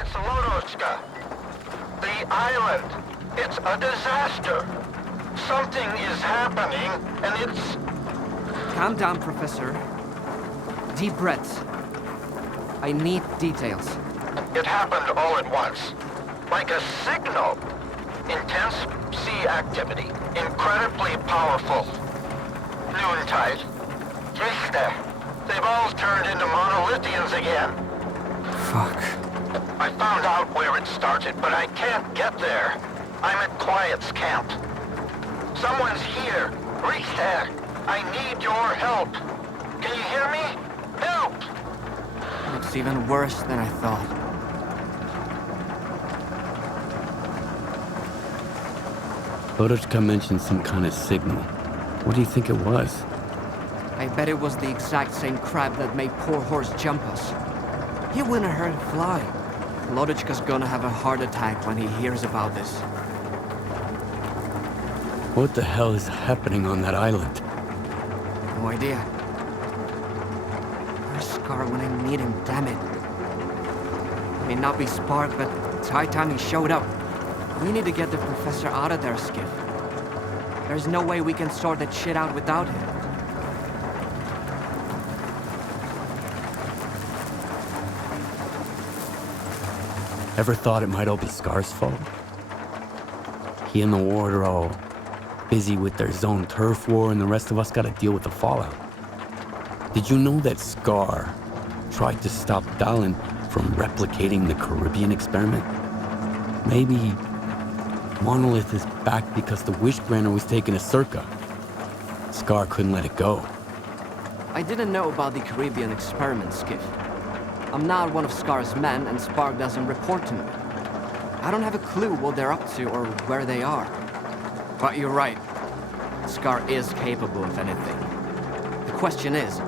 It's Lodochka. The island. It's a disaster. Something is happening, and it's... Calm down, Professor. Deep breaths. I need details. It happened all at once. Like a signal. Intense sea activity. Incredibly powerful. Noontide. Este. They've all turned into monolithians again. Fuck. I found out where it started, but I can't get there. I'm at Quiet's camp. Someone's here. Este. I need your help. Can you hear me? Help! It's even worse than I thought. Lodochka mentioned some kind of signal. What do you think it was? I bet it was the exact same crab that made poor horse jump us. He wouldn't hurt a fly. Lodochka's gonna have a heart attack when he hears about this. What the hell is happening on that island? No idea. Where's Scar when I need him, damn it? May not be Spark, but it's high time he showed up. We need to get the professor out of there, Skiff. There's no way we can sort that shit out without him. Ever thought it might all be Scar's fault? He and the ward are all busy with their zone turf war, and the rest of us gotta deal with the fallout. Did you know that Scar tried to stop Dallin from replicating the Caribbean experiment? Maybe Monolith is back because the wish granter was taken to S.T.A.L.K.E.R. Scar couldn't let it go. I didn't know about the Caribbean experiment, Skiff. I'm not one of Scar's men, and Spark doesn't report to me. I don't have a clue what they're up to or where they are. But you're right. Scar is capable of anything. The question is,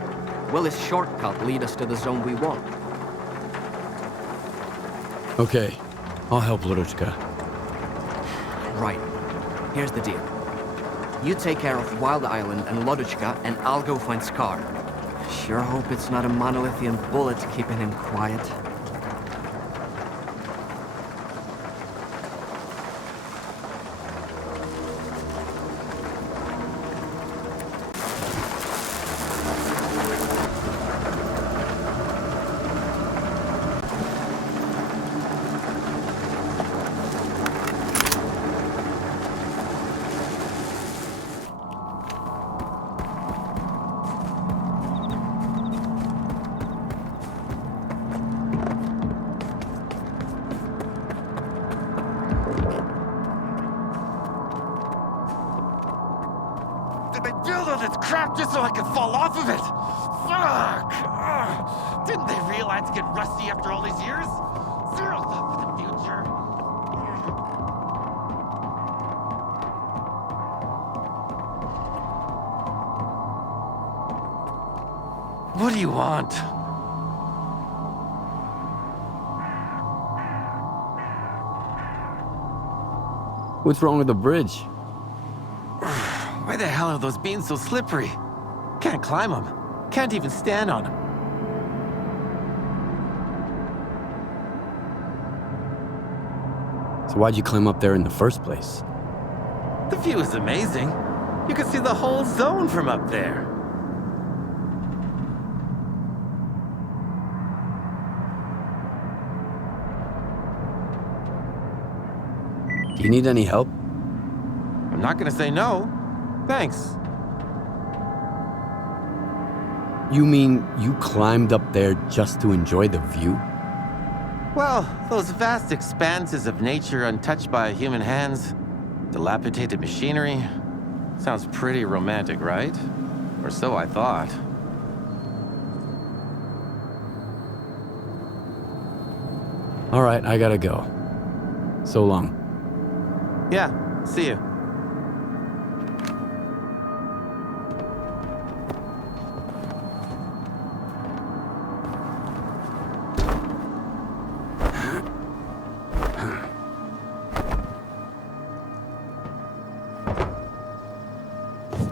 will his shortcut lead us to the zone we want? Okay, I'll help Lodochka. Right. Here's the deal. You take care of Wild Island and Lodochka, and I'll go find Scar. Sure hope it's not a monolithian bullet keeping him quiet. Just so I could fall off of it! Fuck! Ugh. Didn't they realize to get rusty after all these years? Zero thought for the future. What do you want? What's wrong with the bridge? Why the hell are those beams so slippery? Can't climb them. Can't even stand on them. So why'd you climb up there in the first place? The view is amazing. You can see the whole zone from up there. Do you need any help? I'm not gonna say no. Thanks. You mean you climbed up there just to enjoy the view? Well, those vast expanses of nature untouched by human hands, dilapidated machinery, sounds pretty romantic, right? Or so I thought. All right, I gotta go. So long. Yeah, see you.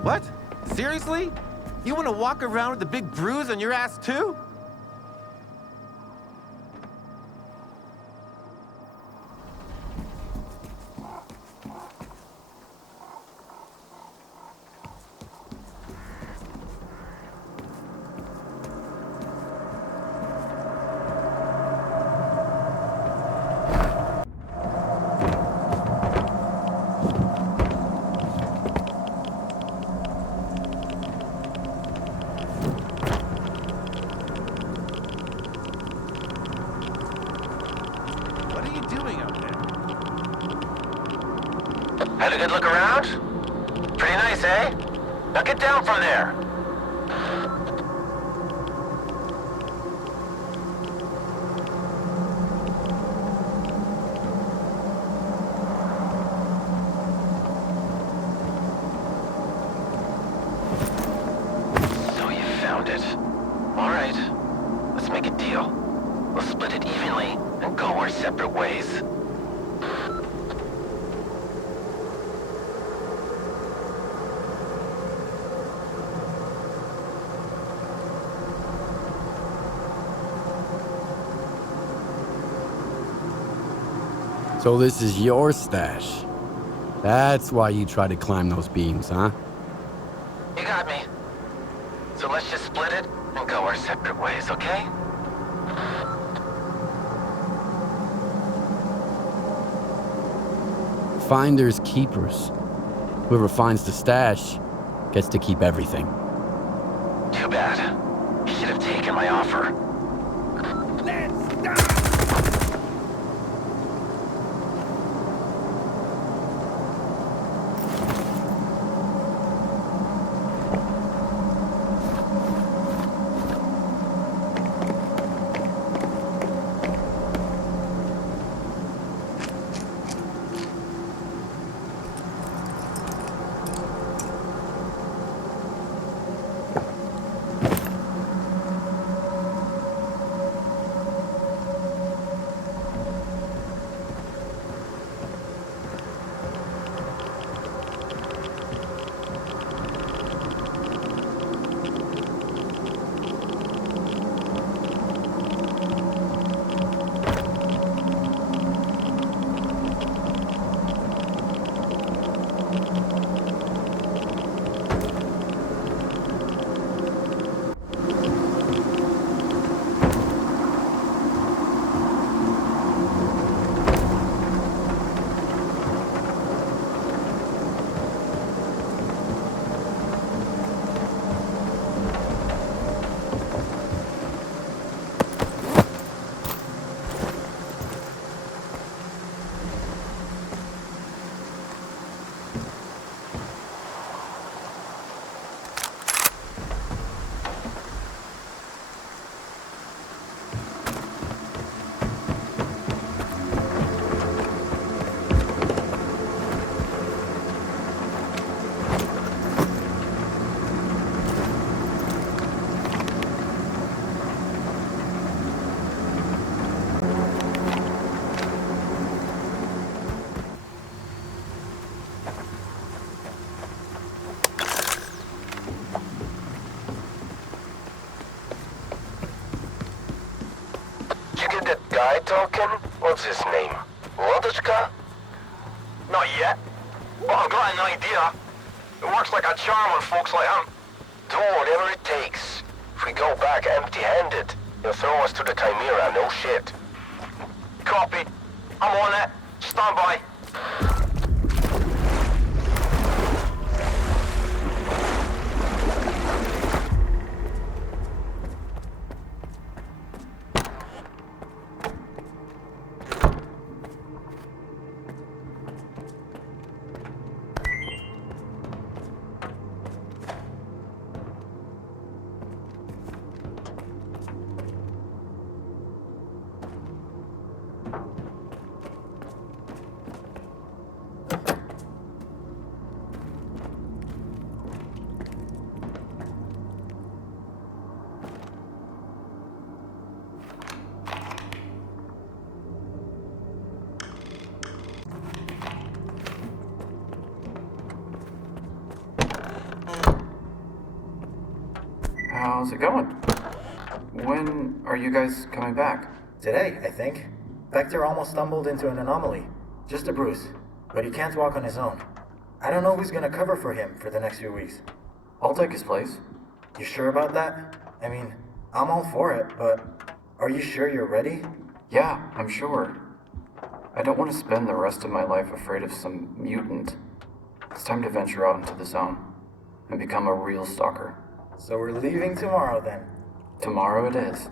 What? Seriously? You want to walk around with a big bruise on your ass too? Had a good look around? Pretty nice, eh? Now get down from there. So you found it. All right. Let's make a deal. We'll split it evenly and go our separate ways. So this is your stash. That's why you try to climb those beams, huh? You got me. So let's just split it and go our separate ways, okay? Finders keepers. Whoever finds the stash gets to keep everything. Too bad. You should have taken my offer. Guy talking? What's his name? Lodochka? Not yet. But I've got an idea. It works like a charm on folks like him. Do whatever it takes. If we go back empty-handed, he'll throw us to the Chimera, no shit. Copy. I'm on it. Stand by. How's it going? When are you guys coming back? Today, I think. Vector almost stumbled into an anomaly. Just a bruise, but he can't walk on his own. I don't know who's gonna cover for him for the next few weeks. I'll take his place. You sure about that? I mean, I'm all for it, but are you sure you're ready? Yeah, I'm sure. I don't want to spend the rest of my life afraid of some mutant. It's time to venture out into the zone and become a real stalker. So we're leaving tomorrow then. Tomorrow it is.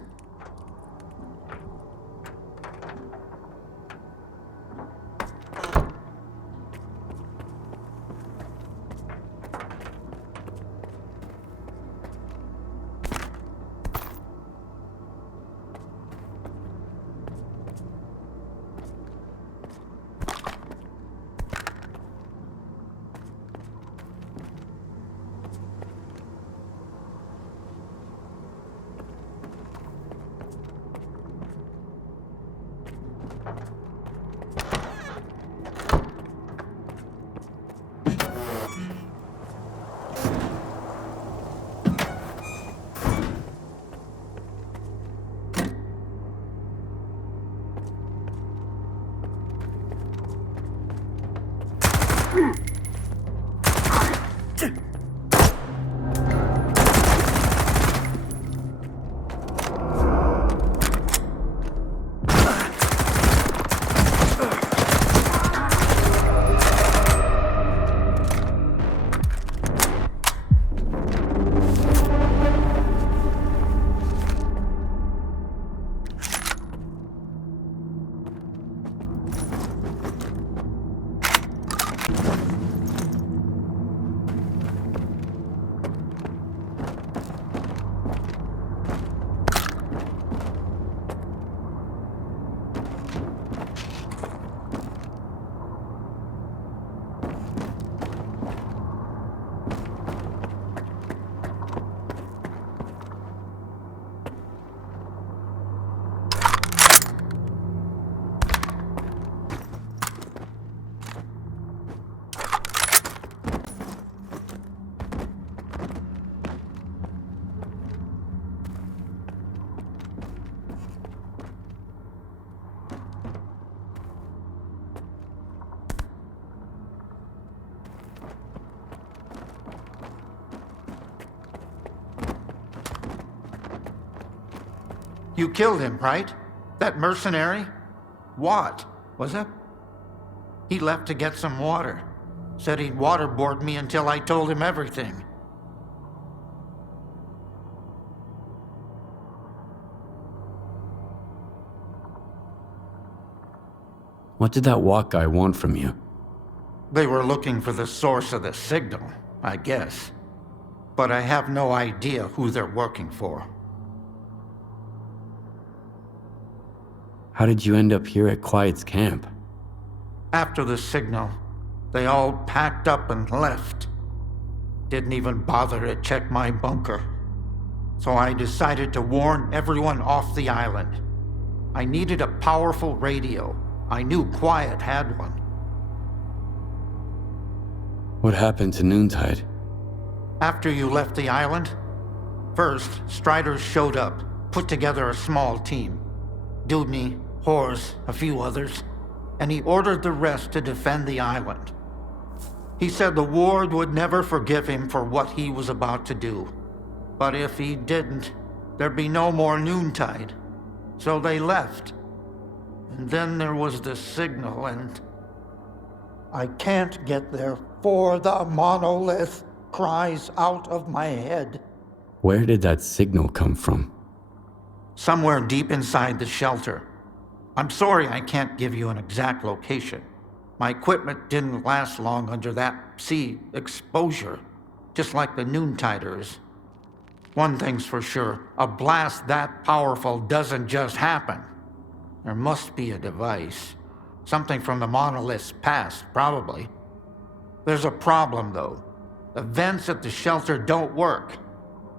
You killed him, right? That mercenary? What was it? He left to get some water. Said he'd waterboard me until I told him everything. What did that walk guy want from you? They were looking for the source of the signal, I guess. But I have no idea who they're working for. How did you end up here at Quiet's camp? After the signal, they all packed up and left. Didn't even bother to check my bunker. So I decided to warn everyone off the island. I needed a powerful radio. I knew Quiet had one. What happened to Noontide? After you left the island, first, Striders showed up, put together a small team. Dudney, Horse, a few others, and he ordered the rest to defend the island. He said the ward would never forgive him for what he was about to do. But if he didn't, there'd be no more Noontide. So they left. And then there was the signal, and I can't get there, for the monolith cries out of my head. Where did that signal come from? Somewhere deep inside the shelter. I'm sorry I can't give you an exact location. My equipment didn't last long under that, exposure, just like the Noontiders. One thing's for sure, a blast that powerful doesn't just happen. There must be a device. Something from the monolith's past, probably. There's a problem, though. The vents at the shelter don't work.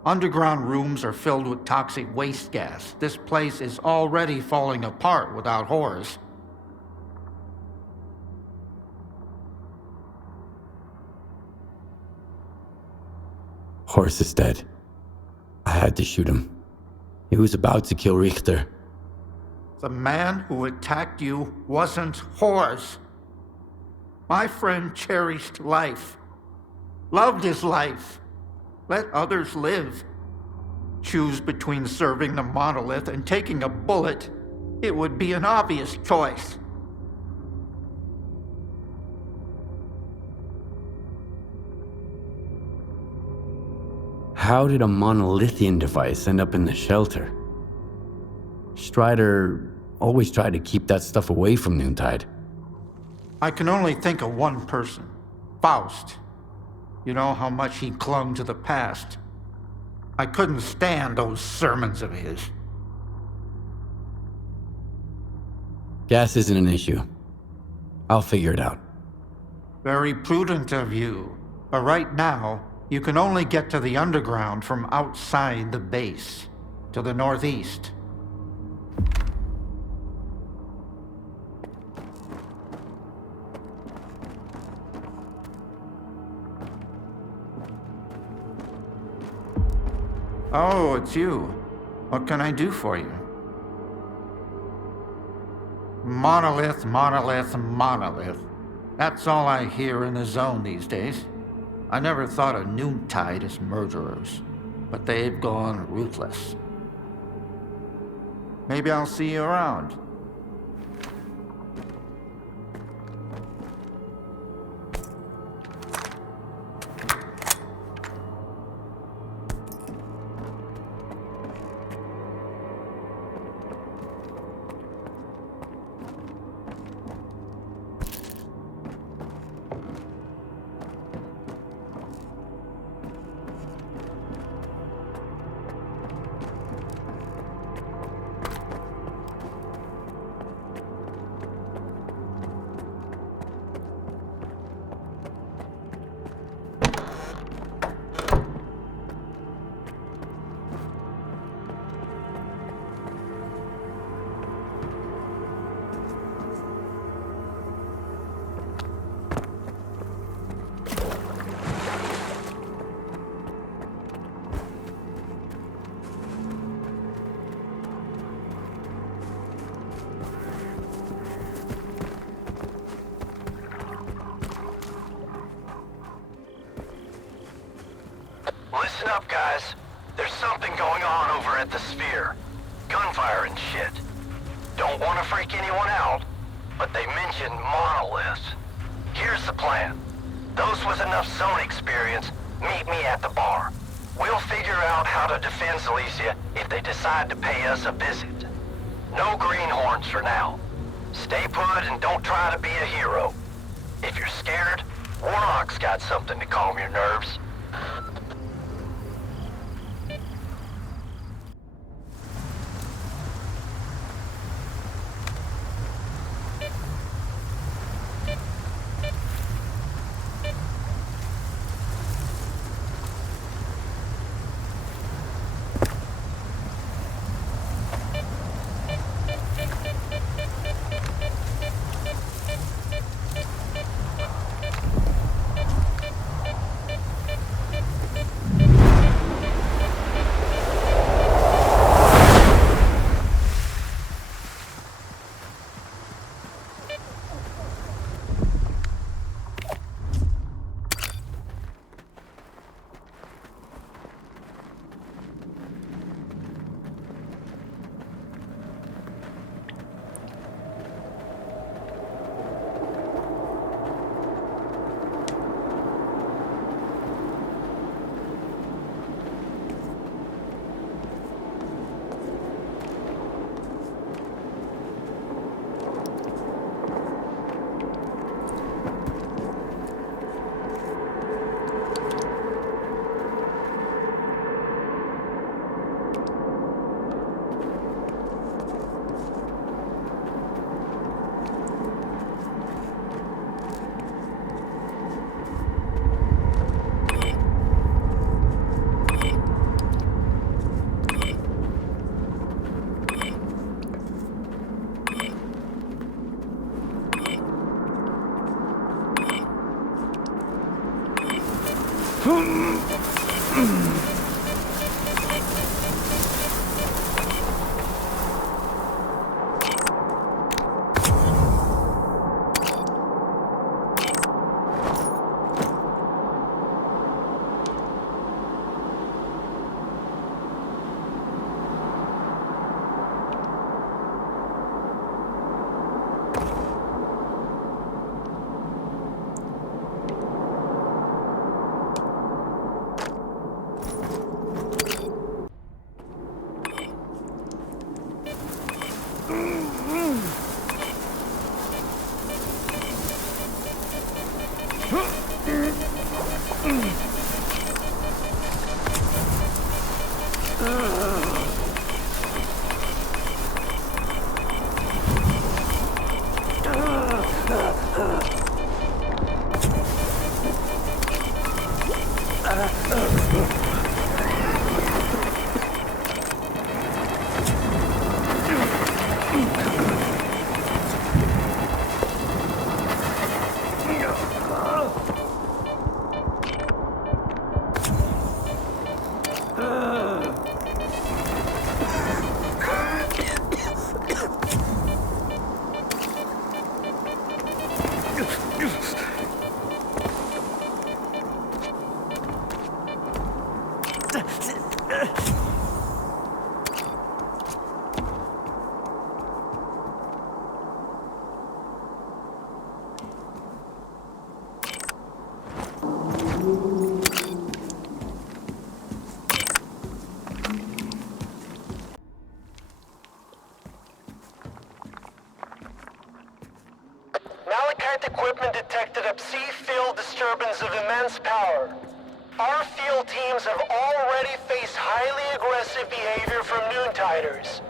Underground rooms are filled with toxic waste gas. This place is already falling apart without Horse. Horse is dead. I had to shoot him. He was about to kill Richter. The man who attacked you wasn't Horse. My friend cherished life. Loved his life. Let others live. Choose between serving the monolith and taking a bullet. It would be an obvious choice. How did a monolithian device end up in the shelter? Strider always tried to keep that stuff away from Noontide. I can only think of one person. Faust. You know how much he clung to the past. I couldn't stand those sermons of his. Gas isn't an issue. I'll figure it out. Very prudent of you. But right now, you can only get to the underground from outside the base, to the northeast. Oh, it's you. What can I do for you? Monolith, monolith, monolith. That's all I hear in the zone these days. I never thought of Noontide as murderers, but they've gone ruthless. Maybe I'll see you around. Listen up, guys. There's something going on over at the Sphere. Gunfire and shit. Don't want to freak anyone out, but they mentioned monoliths. Here's the plan. Those with enough zone experience, meet me at the bar. We'll figure out how to defend Silesia if they decide to pay us a visit. No greenhorns for now. Stay put and don't try to be a hero. If you're scared, Warlock's got something to calm your nerves. satellite equipment detected a Psi-filled disturbance of immense power. Our field teams have already faced highly aggressive behavior from Noontiders.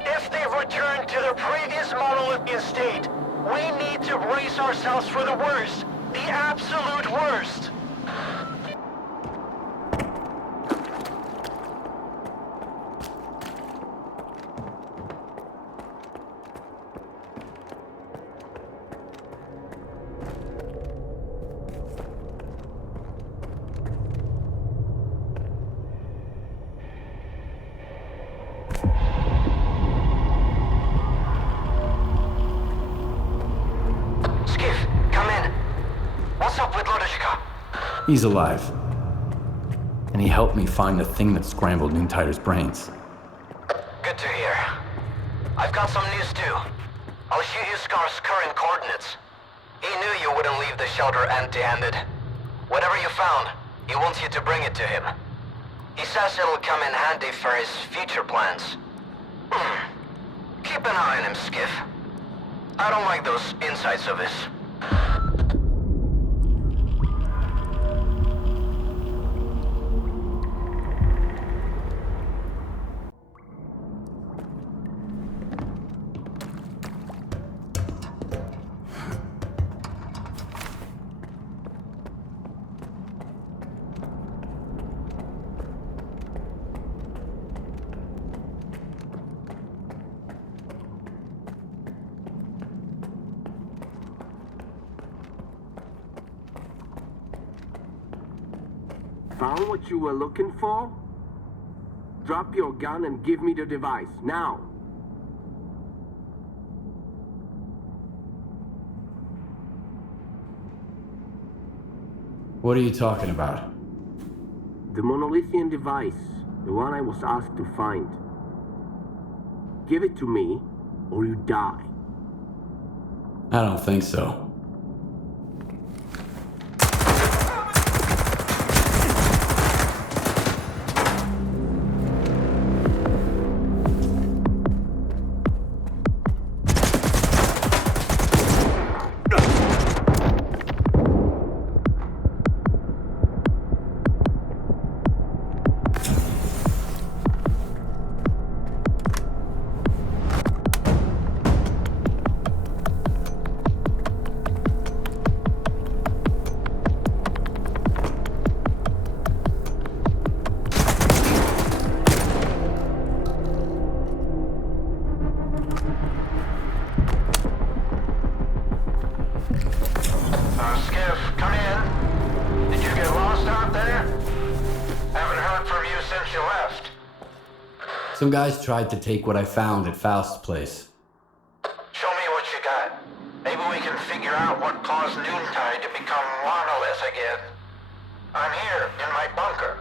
If they've returned to their previous monolithian state, we need to brace ourselves for the worst. The absolute worst. He's alive. And he helped me find the thing that scrambled Noontider's brains. Good to hear. I've got some news too. I'll shoot you Scar's current coordinates. He knew you wouldn't leave the shelter empty-handed. Whatever you found, he wants you to bring it to him. He says it'll come in handy for his future plans. Keep an eye on him, Skiff. I don't like those insights of his. Found what you were looking for? Drop your gun and give me the device, now! What are you talking about? The monolithian device, the one I was asked to find. Give it to me, or you die. I don't think so. Some guys tried to take what I found at Faust's place. Show me what you got. Maybe we can figure out what caused Noontide to become monolith again. I'm here, in my bunker.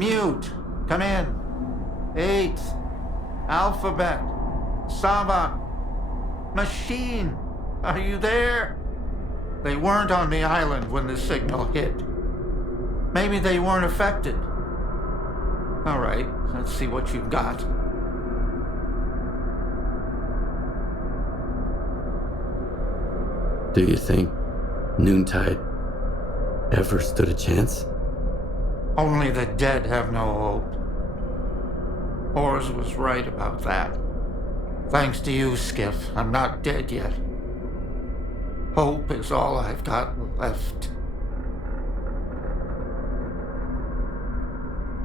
Mute. Come in. 8. Alphabet. Sava. Machine. Are you there? They weren't on the island when the signal hit. Maybe they weren't affected. All right, let's see what you've got. Do you think Noontide ever stood a chance? Only the dead have no hope. Ors was right about that. Thanks to you, Skiff, I'm not dead yet. Hope is all I've got left.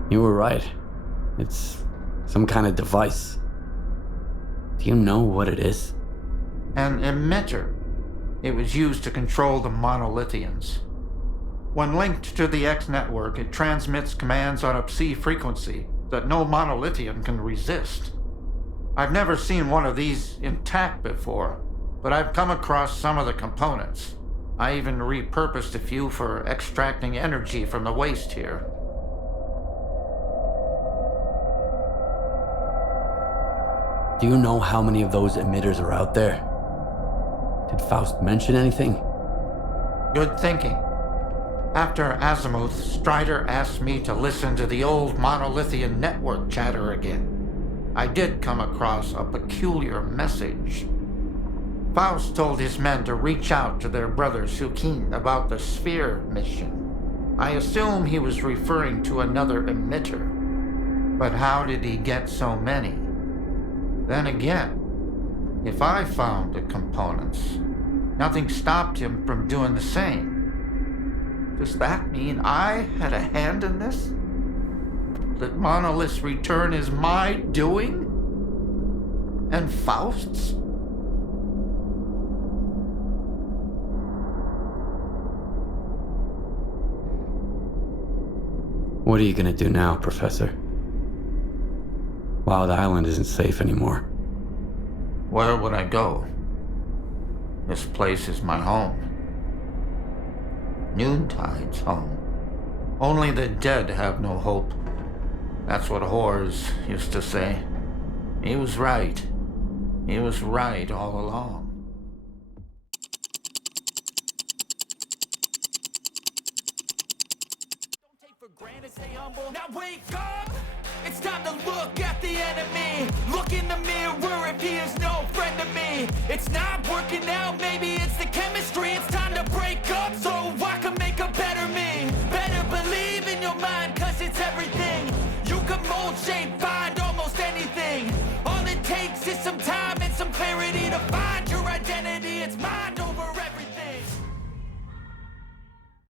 You were right. It's some kind of device. Do you know what it is? An emitter. It was used to control the monolithians. When linked to the X network, it transmits commands on a psi frequency that no monolithian can resist. I've never seen one of these intact before, but I've come across some of the components. I even repurposed a few for extracting energy from the waste here. Do you know how many of those emitters are out there? Did Faust mention anything? Good thinking. After Azimuth, Strider asked me to listen to the old monolithian network chatter again. I did come across a peculiar message. Faust told his men to reach out to their brother Sukin about the sphere mission. I assume he was referring to another emitter. But how did he get so many? Then again, if I found the components, nothing stopped him from doing the same. Does that mean I had a hand in this? That Monolith's return is my doing? And Faust's? What are you gonna do now, Professor? Wild Island isn't safe anymore. Where would I go? This place is my home. Noontide's home. Only the dead have no hope. That's what Hors used to say. He was right. He was right all along. Don't take for granted, stay humble. Now wake up! It's time to look at the enemy. Look in the mirror if he is no friend to me. It's not working out, maybe it's the chemistry. It's time to break up so I can make a better me. Better believe in your mind, cause it's everything. You can mold, shape,